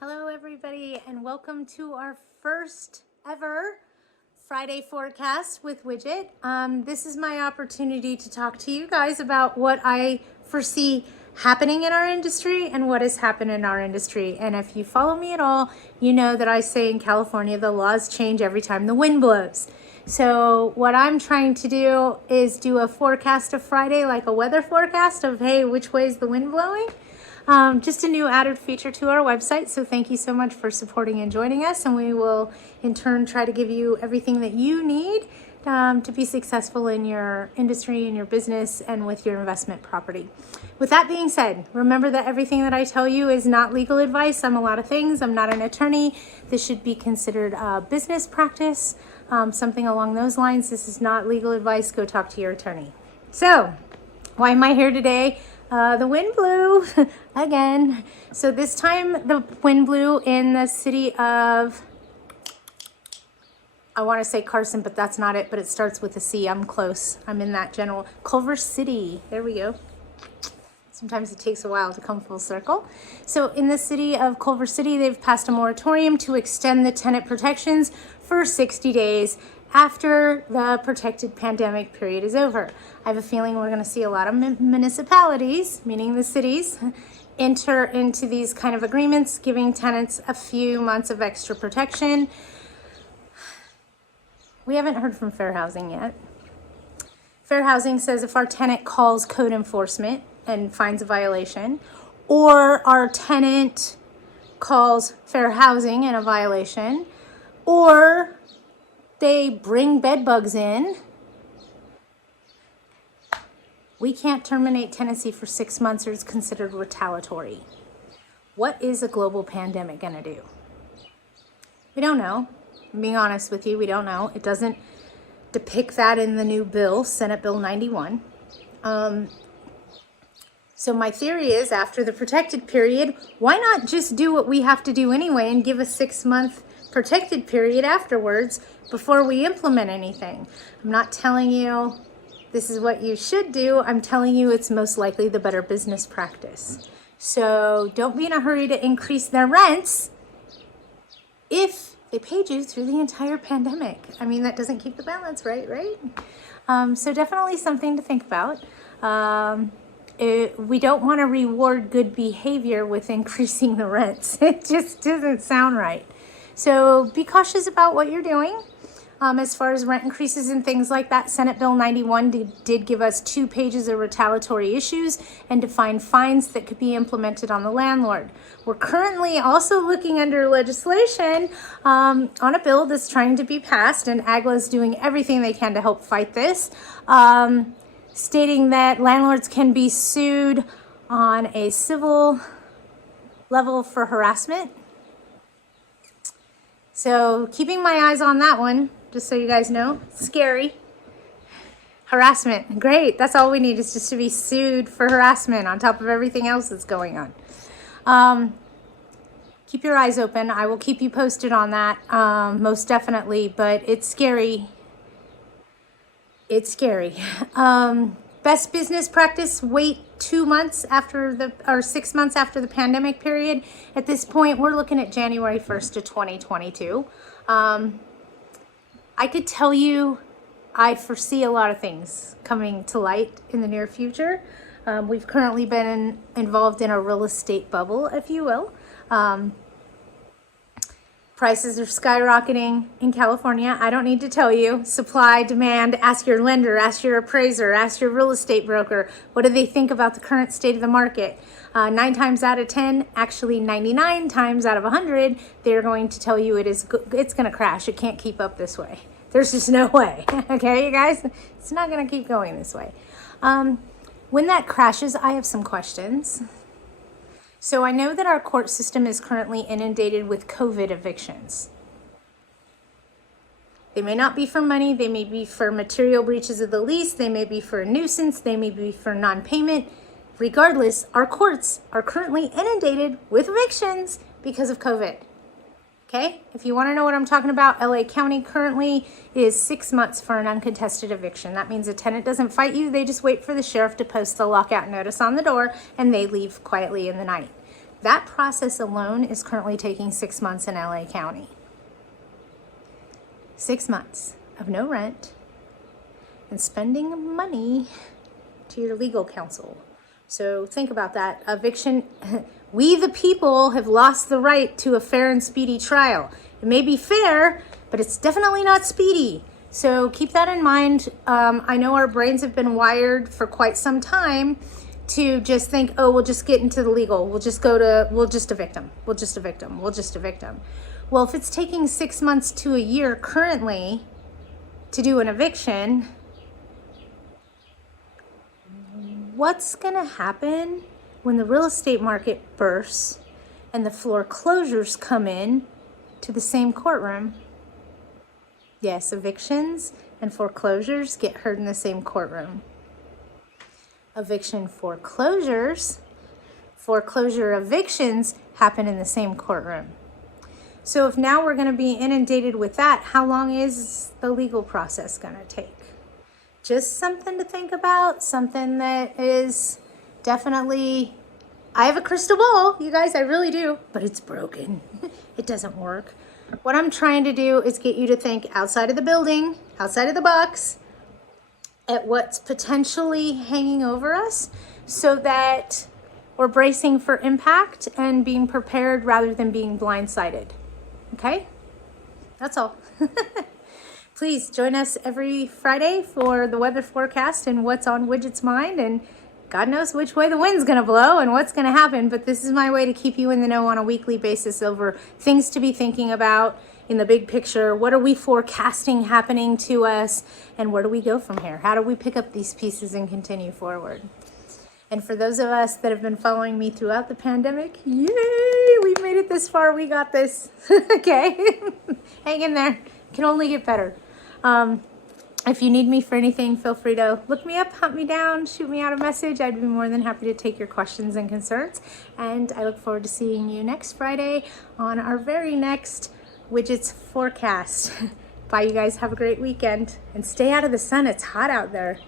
Hello everybody and welcome to our first ever Friday forecast with Widget. This is my opportunity to talk to you guys about what I foresee happening in our industry and what has happened in our industry. And if you follow me at all, you know that I say in California the laws change every time the wind blows. So what I'm trying to do is do a forecast of Friday, like a weather forecast of, hey, which way is the wind blowing? Just a new added feature to our website. So thank you so much for supporting and joining us. And we will in turn try to give you everything that you need to be successful in your industry, in your business, and with your investment property. With that being said, remember that everything that I tell you is not legal advice. I'm a lot of things. I'm not an attorney. This should be considered a business practice, something along those lines. This is not legal advice. Go talk to your attorney. So, why am I here today? The wind blew again. So this time the wind blew in the city of, I want to say Carson, but that's not it, but it starts with a C. I'm close. I'm in that general. Culver City. There we go. Sometimes it takes a while to come full circle. So in the city of Culver City, they've passed a moratorium to extend the tenant protections for 60 days after the protected pandemic period is over. I have a feeling we're going to see a lot of municipalities, meaning the cities, enter into these kind of agreements, giving tenants a few months of extra protection. We haven't heard from Fair Housing yet. Fair Housing says if our tenant calls code enforcement and finds a violation, or our tenant calls Fair Housing in a violation, or they bring bed bugs in, we can't terminate tenancy for 6 months or it's considered retaliatory. What is a global pandemic gonna do? We don't know. I'm being honest with you, we don't know. It doesn't depict that in the new bill, Senate Bill 91. So my theory is after the protected period, why not just do what we have to do anyway and give a 6-month protected period afterwards before we implement anything? I'm not telling you this is what you should do. I'm telling you it's most likely the better business practice. So don't be in a hurry to increase their rents if they paid you through the entire pandemic. I mean, that doesn't keep the balance, right? So definitely something to think about. We don't want to reward good behavior with increasing the rents. It just doesn't sound right. So be cautious about what you're doing. As far as rent increases and things like that, Senate Bill 91 did give us 2 pages of retaliatory issues and define fines that could be implemented on the landlord. We're currently also looking under legislation on a bill that's trying to be passed, and AGLA is doing everything they can to help fight this, stating that landlords can be sued on a civil level for harassment. So keeping my eyes on that one, just so you guys know. Scary. Harassment, great. That's all we need is just to be sued for harassment on top of everything else that's going on. Keep your eyes open. I will keep you posted on that, most definitely, but it's scary. It's scary. Best business practice, wait 2 months after or 6 months after the pandemic period. At this point, we're looking at January 1st of 2022. I could tell you I foresee a lot of things coming to light in the near future. We've currently been involved in a real estate bubble, if you will. Prices are skyrocketing in California. I don't need to tell you. Supply, demand, ask your lender, ask your appraiser, ask your real estate broker. What do they think about the current state of the market? 9 times out of 10, actually 99 times out of 100, they're going to tell you it's going to crash. It can't keep up this way. There's just no way. Okay, you guys? It's not going to keep going this way. When that crashes, I have some questions. So I know that our court system is currently inundated with COVID evictions. They may not be for money. They may be for material breaches of the lease. They may be for a nuisance. They may be for non-payment. Regardless, our courts are currently inundated with evictions because of COVID. Okay? If you want to know what I'm talking about, LA County currently is 6 months for an uncontested eviction. That means a tenant doesn't fight you. They just wait for the sheriff to post the lockout notice on the door and they leave quietly in the night. That process alone is currently taking 6 months in LA County. 6 months of no rent and spending money to your legal counsel. So think about that. Eviction, we the people have lost the right to a fair and speedy trial. It may be fair, but it's definitely not speedy. So keep that in mind. I know our brains have been wired for quite some time to just think, oh, we'll just get into the legal. We'll just evict them. We'll just evict them. Well, if it's taking 6 months to a year currently to do an eviction, what's gonna happen when the real estate market bursts and the foreclosures come in to the same courtroom? Yes, evictions and foreclosures get heard in the same courtroom. Eviction foreclosures, foreclosure evictions happen in the same courtroom. So if now we're going to be inundated with that, how long is the legal process going to take? Just something to think about, something that is definitely, I have a crystal ball, you guys, I really do, but it's broken. It doesn't work. What I'm trying to do is get you to think outside of the building, outside of the box, at what's potentially hanging over us so that we're bracing for impact and being prepared rather than being blindsided. Okay? That's all. Please join us every Friday for the weather forecast and what's on Widget's mind, and God knows which way the wind's gonna blow and what's gonna happen, but this is my way to keep you in the know on a weekly basis over things to be thinking about in the big picture. What are we forecasting happening to us, and where do we go from here? How do we pick up these pieces and continue forward? And for those of us that have been following me throughout the pandemic, yay, we've made it this far, we got this. Okay, hang in there, it can only get better. If you need me for anything, feel free to look me up, hunt me down, shoot me out a message. I'd be more than happy to take your questions and concerns. And I look forward to seeing you next Friday on our very next Widgets forecast. Bye, you guys. Have a great weekend. And stay out of the sun. It's hot out there.